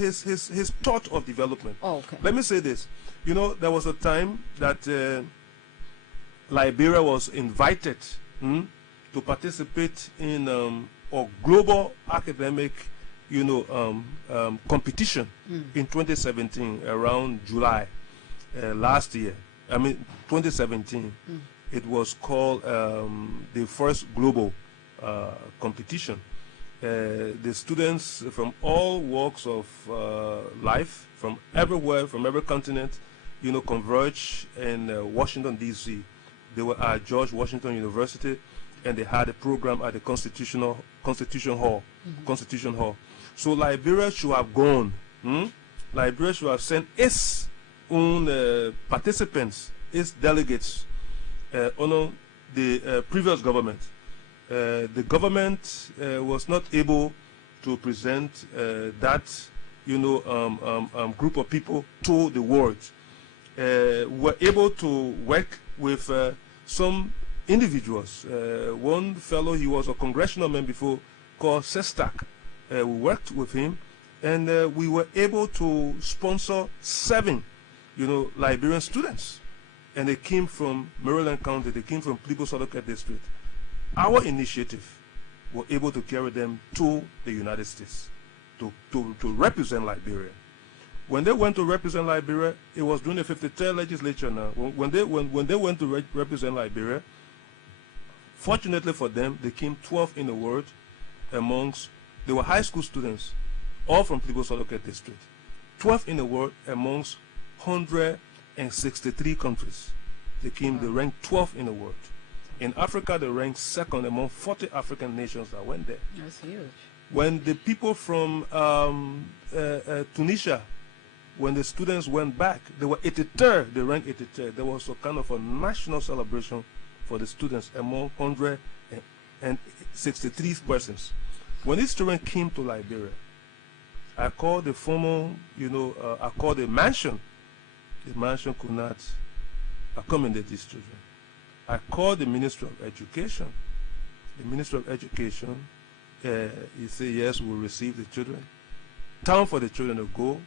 thought of development. Oh, okay. Let me say this. There was a time that Liberia was invited to participate in a global academic, competition in 2017 around July last year. 2017. It was called the first global competition. The students from all walks of life, from everywhere, from every continent, converge in Washington, D.C. They were at George Washington University, and they had a program at the Constitution Hall. So Liberia should have gone. Liberia should have sent its own participants, its delegates, on the previous government. The government was not able to present that, group of people to the world. Were able to work with some individuals. One fellow, he was a congressional man before, called Sestak. We worked with him, and we were able to sponsor 7, Liberian students. And they came from Maryland County, they came from Plibo-Sodoket District. Our initiative were able to carry them to the United States to represent Liberia. When they went to represent Liberia, it was during the 53rd legislature now. When they went to represent Liberia, fortunately for them, they came 12th in the world amongst, they were high school students, all from Plibo-Sodoket District. 12th in the world amongst 163 countries. They ranked 12th in the world. In Africa, they ranked 2nd among 40 African nations that went there. That's huge. When the people from Tunisia, when the students went back, they were 83rd, they ranked 83rd. There was a kind of a national celebration for the students among 163 persons. When these children came to Liberia, I called the former, I called the mansion. The mansion could not accommodate these children. I called the Minister of Education. The Minister of Education, he said, yes, we'll receive the children. Time for the children to go.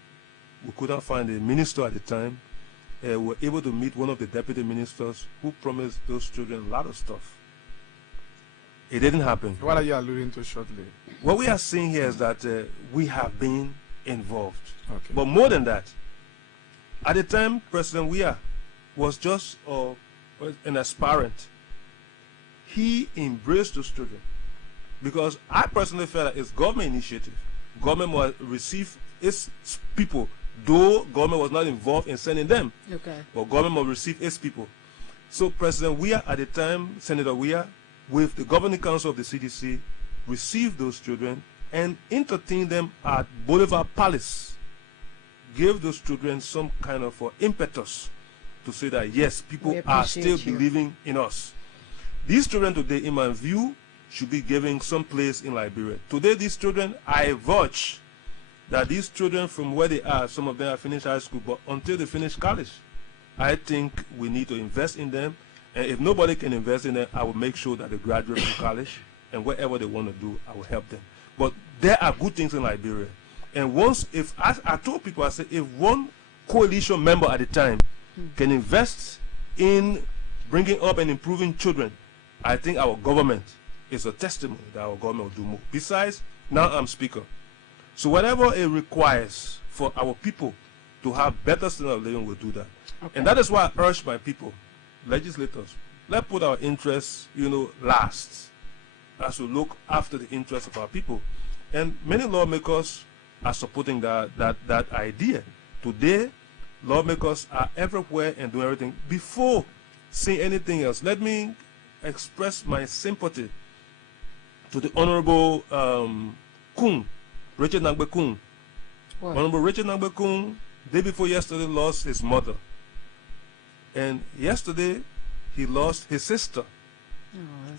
We couldn't find a minister at the time. We were able to meet one of the deputy ministers who promised those children a lot of stuff. It didn't happen. What are you alluding to shortly? What we are seeing here is that we have been involved. Okay. But more than that, at the time, President Weah was just an aspirant. He embraced those children because I personally felt that it's government initiative. Government must receive its people, though government was not involved in sending them. Okay. But government must receive its people. So President Weah at the time, Senator Weah, with the governing council of the CDC, received those children and entertained them at Boulevard Palace. Gave those children some kind of impetus to say that yes, people are still believing in us. These children today, in my view, should be given some place in Liberia. Today, these children, I vouch that these children from where they are, some of them have finished high school, but until they finish college, I think we need to invest in them. And if nobody can invest in them, I will make sure that they graduate from college, and whatever they want to do, I will help them. But there are good things in Liberia. And if I told people, I said, if one coalition member at a time can invest in bringing up and improving children, I think our government is a testimony that our government will do more. Besides, now I'm speaker. So whatever it requires for our people to have better standard of living, we'll do that. Okay. And that is why I urge my people, legislators, let's put our interests, last as we look after the interests of our people. And many lawmakers are supporting that idea. Today, lawmakers are everywhere and doing everything. Before saying anything else, let me express my sympathy to the Honorable Richard Nangbe Kung. Honorable Richard Nangbe Kung, day before yesterday, lost his mother. And yesterday, he lost his sister.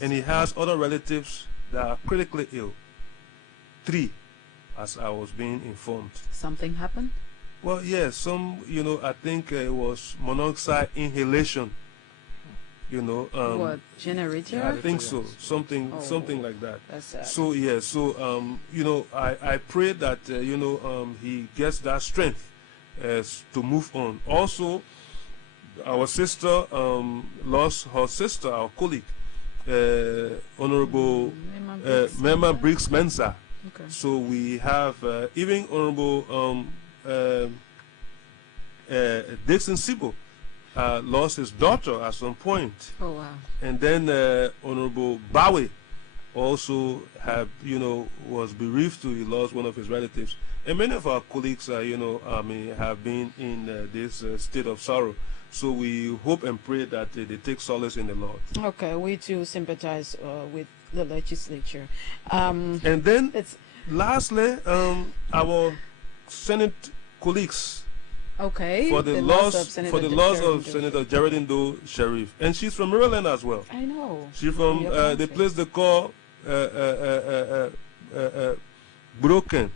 And he has other relatives that are critically ill. 3, as I was being informed. Something happened? Well, yes, I think it was monoxide inhalation. What, generator? I think so. Something like that. That's sad. So, yeah, I pray that, he gets that strength to move on. Also, our sister lost her sister, our colleague, Honorable Mema Briggs Mensa. Okay. So we have even Honorable Dixon Sibo lost his daughter at some point. Oh, wow. And then Honorable Bawe also was bereaved too. He lost one of his relatives. And many of our colleagues, have been in this state of sorrow. So we hope and pray that they take solace in the Lord. Okay, we too sympathize with the legislature. And then, lastly, our Senate colleagues. Okay. For the loss of Senator Geraldine Doe Sharif, and she's from Maryland as well. I know. She's from the place they call Broken.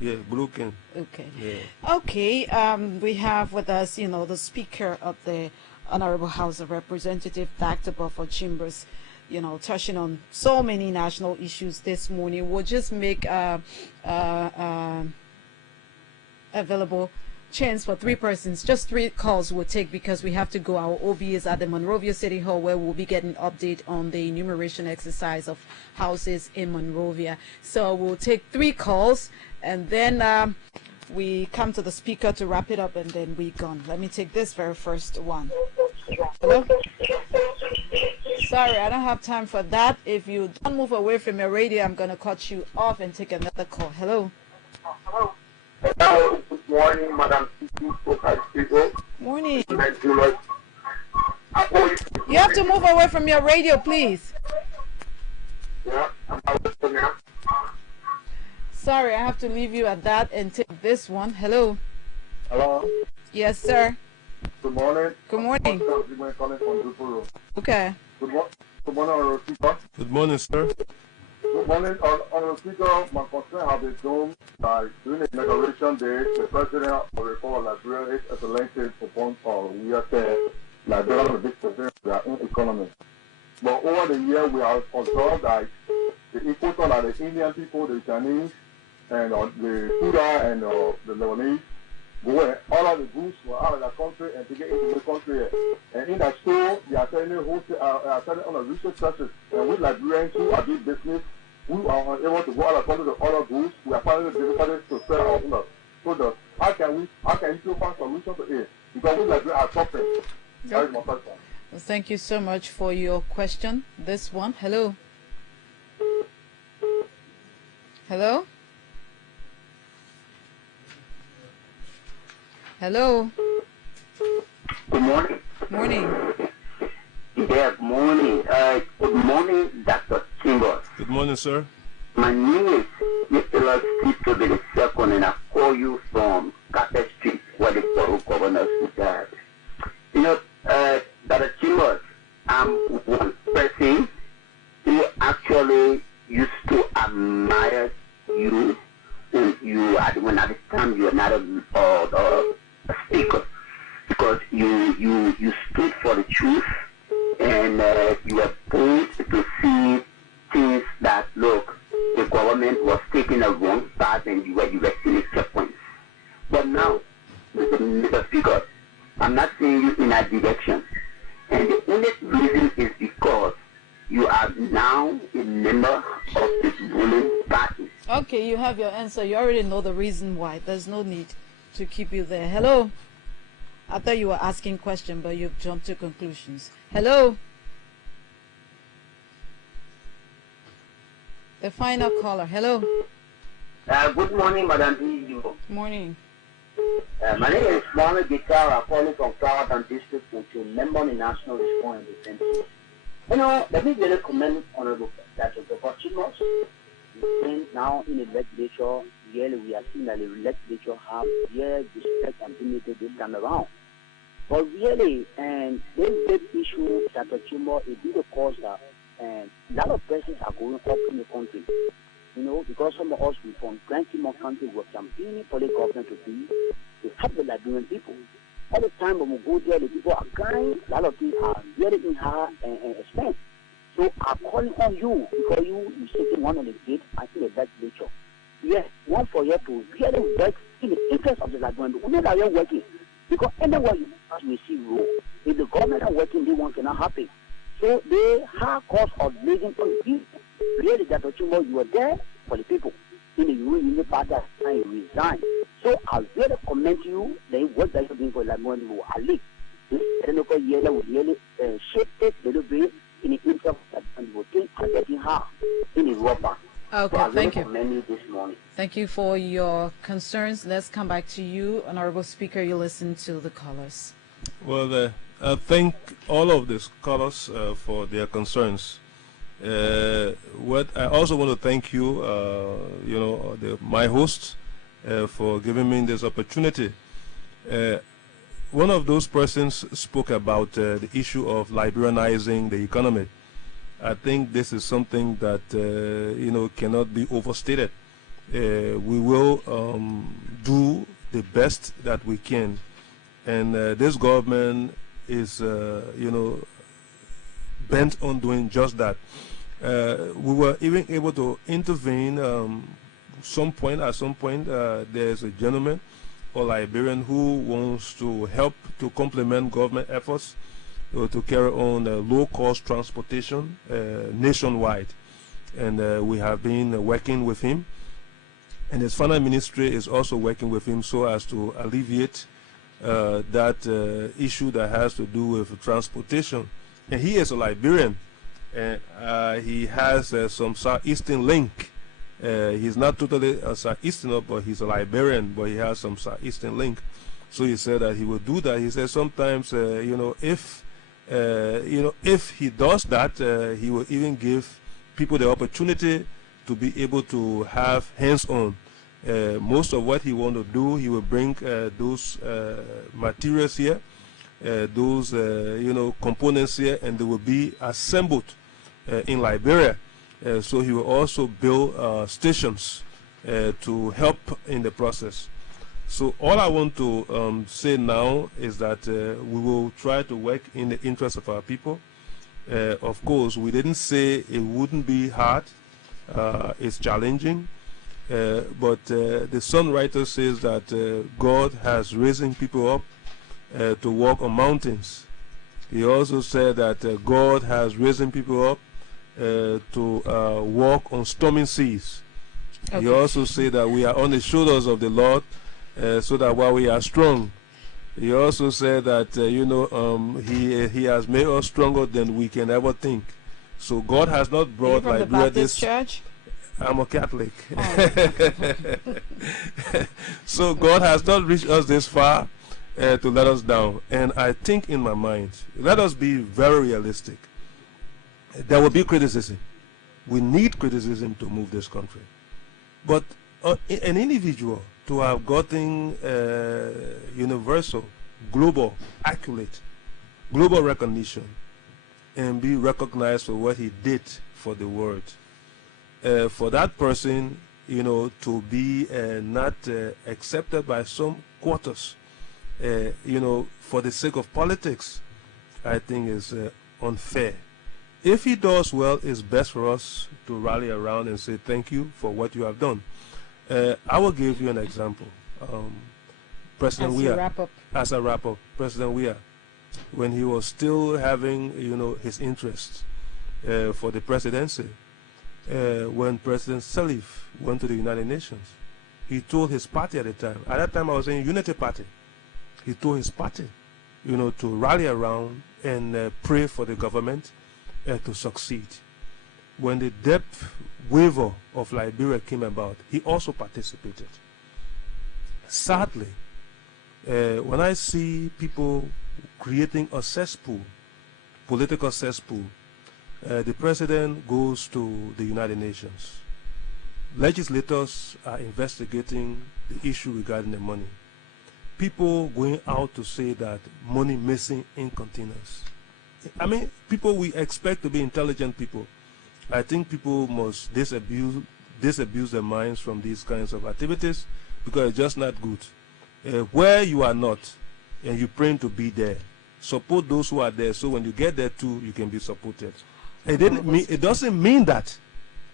Yeah, Broken. Okay. Yeah. Okay. We have with us, the Speaker of the Honorable House of Representatives, Dr. Bhofal Chambers, touching on so many national issues this morning. We'll just make available chance for 3 persons. Just 3 calls we'll take because we have to go. Our OB is at the Monrovia City Hall, where we'll be getting update on the enumeration exercise of houses in Monrovia. So we'll take 3 calls, and then we come to the speaker to wrap it up, and then we gone. Let me take this very first one. Hello? Sorry, I don't have time for that. If you don't move away from your radio, I'm going to cut you off and take another call. Hello? Hello, good morning, Madam Titi. Morning. You have to move away from your radio, please. Yeah, Sorry, I have to leave you at that and take this one. Hello. Hello. Yes, sir. Good morning. Good morning. Okay. Good morning, Honorable Speaker. Good morning, sir. Good morning, Honorable Speaker. My concern has been done by during the inauguration day, the President of the Republic of Liberia, His Excellency Bhofal, we are saying Liberia is a big percent of their own economy. But over the year, we have observed that the importers are the Indian people, the Chinese, and the Sudan and the Lebanese. Go all of the goods were out of the country and to get into the country. And in that store, they are selling selling on the research prices. And we Liberians who are doing business, who are unable to go out of the country to order goods, we are finding the difficulties to sell our products. How can you still find solutions to it? Because we Liberians are suffering. That is my first one. Well, thank you so much for your question. This one. Hello. Hello. Hello. Good morning. Morning. Good morning. Good morning, Dr. Chambers. Good morning, sir. My name is Mr. Steve the second, and I call you from Carpet Street, where the Borough Governors reside. Dr. Chambers, I'm one person who actually used to admire you. When at the time you were not a speaker, because you stood for the truth, and you were bold to see things that, look, the government was taking a wrong path and you were erecting checkpoints. But now, Mr. Speaker, I'm not seeing you in that direction. And the only reason is because you are now a member of this ruling party. Okay, you have your answer. You already know the reason why. There's no need to keep you there. Hello? I thought you were asking question, but you've jumped to conclusions. Hello? The final caller. Hello? Good morning, Madam P. Morning. My name is Mohamed Gitara, calling from Clarendon District, which is member of the National Response and Defense. You know, let me really commend Honorable Dr. Bhofal Chambers. Now in the legislature, really we are seeing that the legislature have real respect and dignity this time around. But really, and this big issue, Dr. Chambers, it did cause that a lot of persons are going up in the country. You know, because some of us we from 20 more countries were campaigning for the government to help the Liberian people. All the time when we go there, the people are crying. A lot of things are very in high expense. So I'm calling on you because you sitting one of the gates in the legislature. Yes, one for you to really work in the interest of the Liberian people. Only that you're working. Because anywhere you receive rule, if the government are working, they want cannot happen. So they have cause of living on you. Really, Dr. Chumbo, you were there for the people. In the union party, and you resign. So I really commend you the work that you're doing for Liberian people. At least this technical year will really shape it a little bit in the interest of Liberian people. Things are getting hard in the rubber. Okay, so I thank you. commend you this morning. Thank you for your concerns. Let's come back to you, Honorable Speaker. You listen to the callers. Well, I thank all of these callers for their concerns. What I also want to thank you, my host, for giving me this opportunity. One of those persons spoke about the issue of Liberianizing the economy. I think this is something that cannot be overstated. We will do the best that we can, and this government is bent on doing just that. We were even able to intervene at some point. There's a gentleman or Liberian who wants to help to complement government efforts to carry on low-cost transportation nationwide. And we have been working with him. And his finance ministry is also working with him so as to alleviate that issue that has to do with transportation. And he is a Liberian. He has some Southeastern link. He's not totally a Southeasterner, but he's a Liberian, but he has some Southeastern link. So he said that he will do that. He said sometimes, if he does that, he will even give people the opportunity to be able to have hands-on. Most of what he want to do, he will bring those materials here, those components here, and they will be assembled in Liberia. So he will also build stations to help in the process. So all I want to say now is that we will try to work in the interest of our people. Of course, we didn't say it wouldn't be hard. It's challenging. But the songwriter says that God has risen people up to walk on mountains. He also said that God has risen people up to walk on stormy seas. Okay. He also said that we are on the shoulders of the Lord so that while we are strong. He also said that, he has made us stronger than we can ever think. So God has not brought Liberia this church. I'm a Catholic. Oh. So God has not reached us this far to let us down. And I think in my mind, let us be very realistic. There will be criticism. We need criticism to move this country. But an individual to have gotten universal, global, accurate, global recognition and be recognized for what he did for the world. For that person, to be not accepted by some quarters, for the sake of politics, I think is unfair. If he does well, it's best for us to rally around and say thank you for what you have done. I will give you an example. President As Weah, you wrap up. as a wrap-up, President Weah, when he was still having, his interest for the presidency, when President Salif went to the United Nations, he told his party at the time, at that time I was in Unity Party, he told his party, to rally around and pray for the government to succeed. When the debt waiver of Liberia came about, he also participated. Sadly, when I see people creating a cesspool, political cesspool, the president goes to the United Nations. Legislators are investigating the issue regarding the money. People going out to say that money missing in containers. I mean, people we expect to be intelligent people. I think people must disabuse their minds from these kinds of activities because it's just not good. Where you are not and you're praying to be there, support those who are there so when you get there too, you can be supported. It doesn't mean that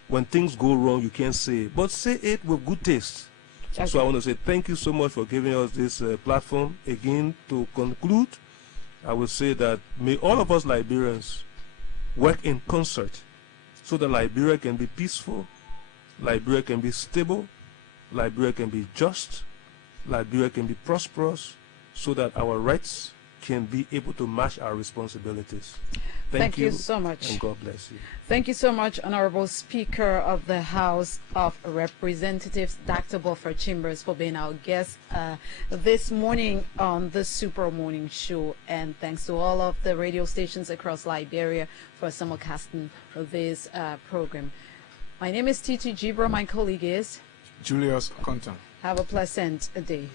when things go wrong you can't say it, but say it with good taste. Okay. So I want to say thank you so much for giving us this platform. Again, to conclude, I will say that may all of us Liberians work in concert so that Liberia can be peaceful, Liberia can be stable, Liberia can be just, Liberia can be prosperous, so that our rights can be able to match our responsibilities. Thank you so much. And God bless you. Thank you so much, Honorable Speaker of the House of Representatives, Dr. Bhofal Chambers, for being our guest this morning on the Super Morning Show. And thanks to all of the radio stations across Liberia for simulcasting this program. My name is TETEE GEBRO. My colleague is Julius Contam. Have a pleasant day.